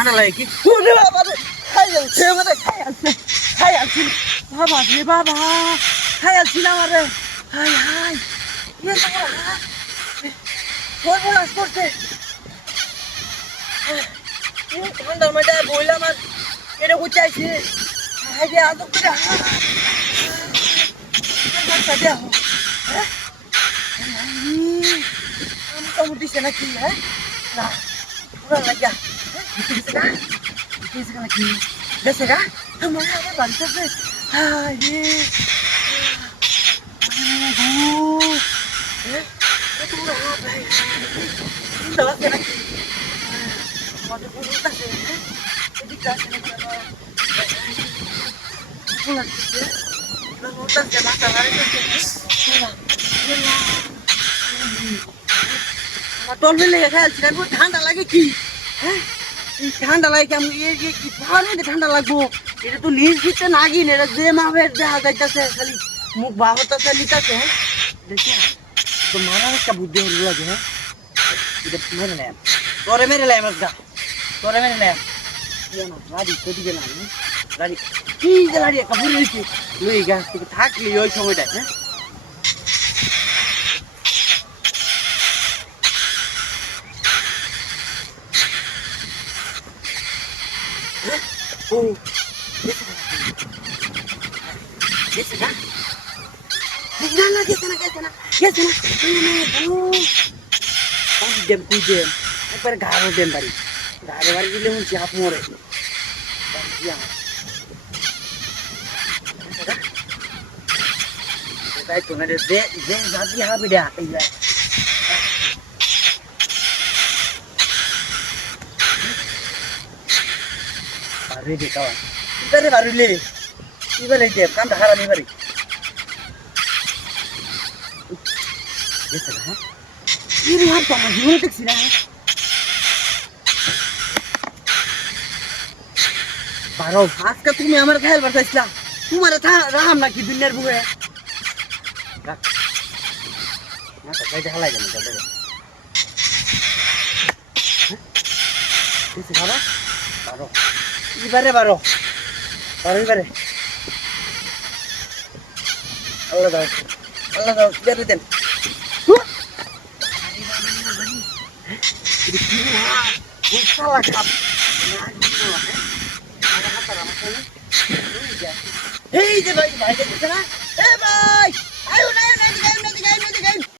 ঠান্ডা লাগে কি ওরে বাবা রে খাইয়ালছে আমারে খাইয়ালছে বাবা রে বাবা খাইয়ালছি না আমারে হাই হাই ইয়ে বাবা ফরমুলাস করতে ঠান্ডার মধ্যে বইলাম আর এটা উচাইছে হাই রে আদব করে উঠিছে নাকি হ্যাঁ না পুরা লাগিয়া নাকি গেছে গা আমার আবার বাড়িতে হাই রে টলবে লেগে খেয়ালছিলাম ঠান্ডা লাগে কি হ্যাঁ ঠান্ডা লাগে কেমন ঠান্ডা লাগবো এটা তো নিজ দিতে না গিন এটা যে মাপের দেখা যাইতেছে খালি মুখ বাহতাছে নিতেছে হ্যাঁ দেখি তো মারার একটা বুদ্ধি হলো লাগে হ্যাঁ এটা মেরে নেয় তোরে মেরে নেয় আমার গা তোরে মেরে নেয় লাড়ি সেদিকে না লাড়ি কি যে লাড়ি একটা ভুলে দিচ্ছি লই গাছ থেকে থাকলি ওই সময়টা হ্যাঁ ও গেছে না না গেছে না দেম কুই দেম একবার ঘাড়ো দেম বাড়ি দিলে হুন চাপ মরে তাই তো না যে জাতি হবে ডা এইবার বাড়ি দে কাওয়া ইবারে বাড়িলে ইবারে দে কামটা হারা নিবারে গেছে না হ্যাঁ ইরে হাত তো আমার জীবনে দেখছি না বারো আজকে তুমি আমার খেয়াল বাড়াইছিলা তোমার রাহাম নাকি দুনিয়ার বুকে না তো গাইতে হালাই গেল দাদা কিছু খাবা বারো ইবারে ইবারে আল্লাহ দাও বের দেন এই যে ভাই দেখতেছে না এ ভাই